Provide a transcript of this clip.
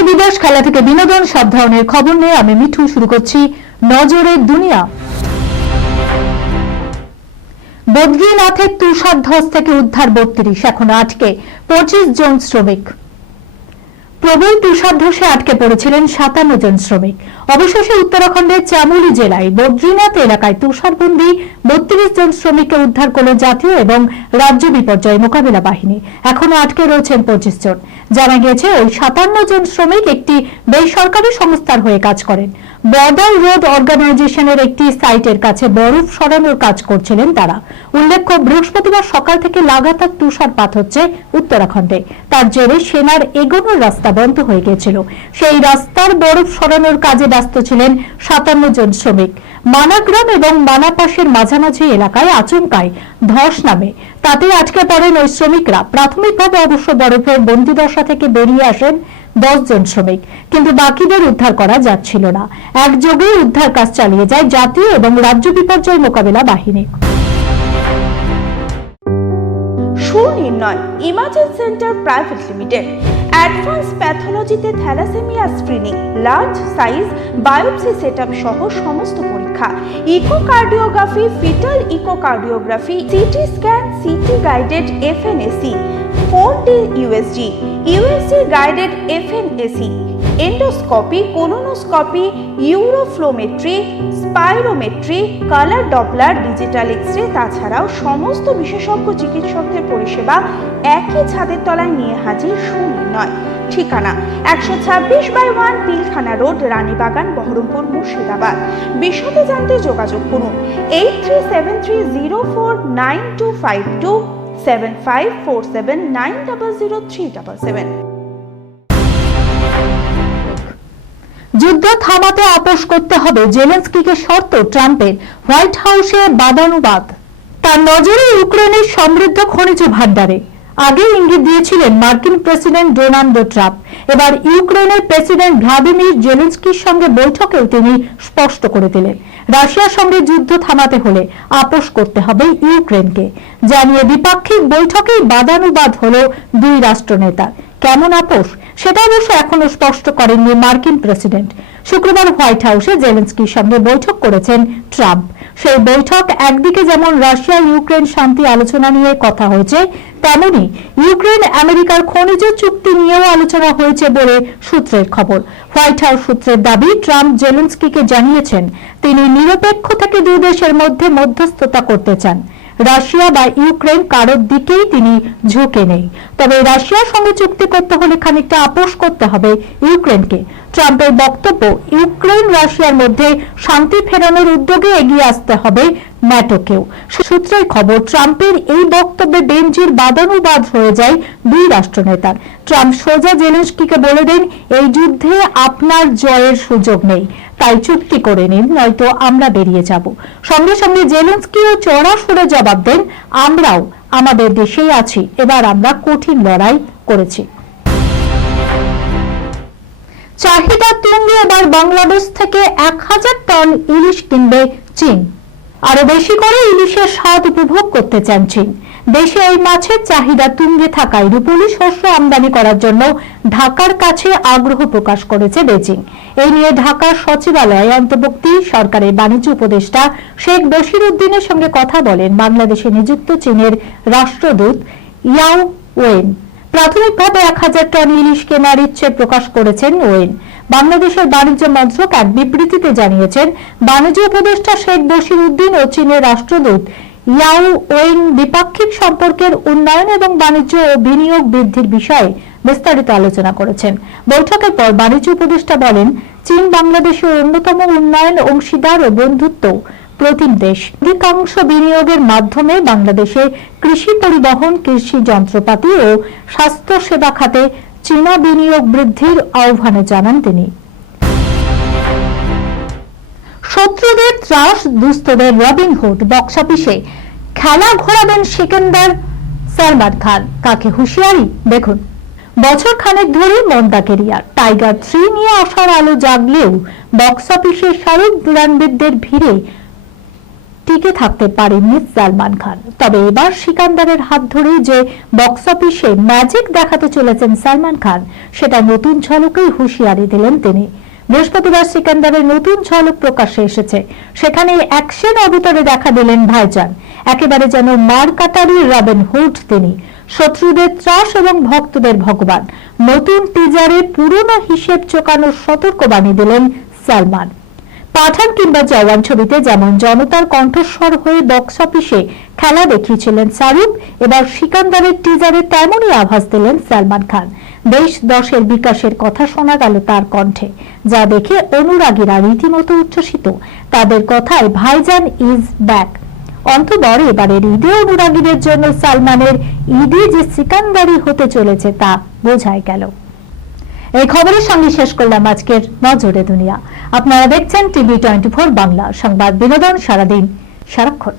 থেকে বিদেশ, খেলা থেকে বিনোদন, সব ধরনের খবর নিয়ে আমি মিঠু শুরু করছি নজরের দুনিয়া। বদ্রীনাথের তুষার ধস থেকে উদ্ধার ৩২, এখনো আটকে ২৫ জন শ্রমিক। প্রবল তুষার ধসে আটকে পড়েছিলেন ৫৭ জন শ্রমিক। অবশেষে উত্তরাখণ্ডের চামোলি জেলায় বদ্রীনাথ এলাকায় তুষারবন্দী ৩২ জন শ্রমিককে উদ্ধার করল জাতীয় এবং রাজ্য বিপর্যয় মোকাবিলা বাহিনী। এখনো আটকে রয়েছেন ২৫ জন। জানা গিয়েছে ওই ৫৭ জন শ্রমিক একটি বেসরকারি সংস্থার হয়ে কাজ করেন। বর্ডার রোড অর্গানাইজেশনের একটি সাইটের কাছে বরফ সরানোর কাজ করছিলেন তারা। উল্লেখ্য, বৃহস্পতিবার সকাল থেকে লাগাতার তুষারপাত হচ্ছে উত্তরাখণ্ডে। তার জেরে সেনার এগোনোর রাস্তা বন্ধ হয়ে গিয়েছিল। সেই রাস্তার বরফ সরানোর কাজে ব্যস্ত ছিলেন ৫৭ জন শ্রমিক। মানাগ্রাম এবং মানাপাশের মাঝামাঝি এলাকায় আচমকায় ধস নামে, তাতে আটকে পড়েন ওই শ্রমিকরা। প্রাথমিকভাবে অবশ্য বরফের বন্দিদশা থেকে বেরিয়ে আসেন ১০ জন শ্রমিক, কিন্তু বাকিদের উদ্ধার করা যাচ্ছিল না। একযোগে উদ্ধার কাজ চালিয়ে যায় জাতীয় এবং রাজ্য বিপর্যয় মোকাবিলা বাহিনী। Sunirnoy imaging centre private limited advance প্যাথোলজিতে thalassaemia screening, large size biopsy setup সহ সমস্ত পরীক্ষা, echocardiography, fetal echocardiography, CT scan, CT guided FNAC, 4D USG, USG guided FNAC, endoscopy, colonoscopy, uroflowmetry, spirometry, colour Doppler, digital X-ray, তাছাড়াও সমস্ত বিশেষজ্ঞ চিকিৎসকদের পরিষেবা একই ছাদের তলায় নিয়ে হাজির সুনির্ণয়। ঠিকানা ১২৬/1 পিলখানা রোড, রানীবাগান, বহরমপুর, মুর্শিদাবাদ। বিশদে জানতে যোগাযোগ করুন 8373049252 7547900377। যুদ্ধ থামাতে আপোষ করতে হবে, জেলেনস্কিকে শর্ত ট্রাম্পের। হোয়াইট হাউসে বাদানুবাদ। তার নজরে ইউক্রেনের সমৃদ্ধ খনিজ ভান্ডারে। আগে ইঙ্গিত দিয়েছিলেন মার্কিন প্রেসিডেন্ট ডোনাল্ড ট্রাম্প। এবার ইউক্রেনের প্রেসিডেন্ট ভ্লাদিমির জেলেনস্কির সঙ্গে বৈঠকেও তিনি স্পষ্ট করে দিলেন, রাশিয়ার সঙ্গে যুদ্ধ থামাতে হলে আপোষ করতে হবে ইউক্রেনকে। জানিয়ে দ্বিপাক্ষিক বৈঠকেই বাদানুবাদ হলো দুই রাষ্ট্রনেতা। কেমন আপোষ সেটা অবশ্য এখনো স্পষ্ট করেননি মার্কিন প্রেসিডেন্ট। শুক্রবার হোয়াইট হাউসে জেলেনস্কির সঙ্গে বৈঠক করেছেন ট্রাম্প। সেই বৈঠক একদিকে যেমন রাশিয়া ইউক্রেন শান্তি আলোচনা নিয়ে কথা হয়েছে, তেমনি ইউক্রেন আমেরিকার খনিজ চুক্তি নিয়েও আলোচনা হয়েছে বলে সূত্রের খবর। হোয়াইট হাউস সূত্রের দাবি, ট্রাম্প জেলেনস্কিকে জানিয়েছেন তিনি নিরপেক্ষ থেকে দুই দেশের মধ্যে মধ্যস্থতা করতে চান। রাশিয়া বা ইউক্রেন কারোর দিকেই তিনি ঝুঁকে নেই, তবে রাশিয়ার সঙ্গে চুক্তি করতে হলে খানিকটা আপোষ করতে হবে ইউক্রেনকে। ট্রাম্পের বক্তব্য, ইউক্রেন রাশিয়ার মধ্যে শান্তি ফেরানোর উদ্যোগে এগিয়ে আসতে হবে ন্যাটোকেও। সূত্রের খবর, ট্রাম্পের এই বক্তব্যে বেঞ্জির বাদানুবাদ হয়ে যায় দুই রাষ্ট্রনেতার। ট্রাম্প সোজা জেলেনস্কিকে বলে দেন, এই যুদ্ধে আপনার জয়ের সুযোগ নেই, তাই চুক্তি করে নিন, নয়তো আমরা বেরিয়ে যাব। সঙ্গে সঙ্গে জেলেনস্কিও চড়া সুরে জবাব দেন, আমরাও আমাদের দেশেই আছি, এবার আমরা কঠিন লড়াই করেছি। চাহিদা তুঙ্গে এবার বাংলাদেশ থেকে ১০০০ টন ইলিশ কিনবে চীন। আরো বেশি করে ইলিশের স্বাদ উপভোগ করতে চান চীন। দেশে এই মাছের চাহিদা তুঙ্গে থাকায় রুপোলি শস্য আমদানি করার জন্য ঢাকার কাছে আগ্রহ প্রকাশ করেছে বেজিং। এই নিয়ে ঢাকার সচিবালয়ে অন্তর্বর্তী সরকারের বাণিজ্য উপদেষ্টা শেখ বশির উদ্দিনের সঙ্গে কথা বলেন বাংলাদেশে নিযুক্ত চীনের রাষ্ট্রদূত ইয়াও ওয়েন। প্রাথমিকভাবে ১০০০ টন ইলিশ কেনার ইচ্ছে প্রকাশ করেছেন ওয়েন। বাংলাদেশের বাণিজ্য মন্ত্রক এক বিবৃতিতে জানিয়েছেন, বাণিজ্য উপদেষ্টা শেখ বশির উদ্দিন ও চীনের রাষ্ট্রদূত ইয়াও ওয়েন দ্বিপাক্ষিক সম্পর্কের উন্নয়ন এবং বাণিজ্য ও বিনিয়োগ বৃদ্ধির বিষয়ে বিস্তারিত আলোচনা করেছেন। বৈঠকের পর বাণিজ্য উপদেষ্টা বলেন, চীন বাংলাদেশের অন্যতম উন্নয়ন অংশীদার ও বন্ধুত্ব প্রতিম দেশ। অধিকাংশ বিনিয়োগের মাধ্যমে বাংলাদেশে কৃষি, পরিবহন, কৃষি যন্ত্রপাতি ও স্বাস্থ্য সেবা খাতে চীনা বিনিয়োগ বৃদ্ধির আহ্বানে জানান তিনি। শত্রুদের ত্রাস, দুস্থদের রবিনহুড, বক্স অফিসে খেলা ঘোরাবেন সিকান্দার সালমান খান। কাকে হুঁশিয়ারি দেখুন। বছর খানেক ধরে মন্দা কেরিয়ার টাইগার 3 নিয়ে আসার আলো জাগলেও বক্স অফিসে শাহরুখ রণবীরদের ভিড়ে টিকে থাকতে পারেননি সালমান খান। তবে এবার সিকান্দারের হাত ধরেই যে বক্স অফিসে ম্যাজিক দেখাতে চলেছেন সালমান খান, সেটা নতুন ঝলকেই হুঁশিয়ারি দিলেন তিনি। বৃহস্পতিবার সিকান্দারের নতুন ঝলক প্রকাশ্যে এসেছে। সেখানে অ্যাকশন অবতারে দেখা দিলেন ভাইজান। একেবারে যেন মারকাটারি রবিন হুড তিনি, শত্রুদের ত্রাস এবং ভক্তদের ভগবান। নতুন টিজারে পুরনো হিসেব চোকানোর সতর্কবাণী দিলেন সালমান। পাঠান কিংবা জওয়ান ছবিতে যেমন জনতার কণ্ঠস্বর হয়ে বক্স অফিসে খেলা দেখিয়েছিলেন শাহরুখ, এবার সিকান্দারের টিজারে তেমনই আভাস দিলেন সালমান খান। দেশ দশের বিকাশের কথা শোনা গেল তার কণ্ঠে, যা দেখে অনুরাগীরা রীতিমতো উচ্ছ্বসিত। তাদের কথায় ভাইজান ইজ ব্যাক। অন্তঃপর এবারের ঈদে অনুরাগীদের জন্য সালমানের ঈদে যে সিকান্দারি হতে চলেছে তা বোঝাই গেল। এই খবরের সঙ্গে শেষ করলাম আজকের নজরে দুনিয়া। আপনারা দেখছেন টিভি 24 বাংলা, সংবাদ বিনোদন সারাদিন সারাক্ষণ।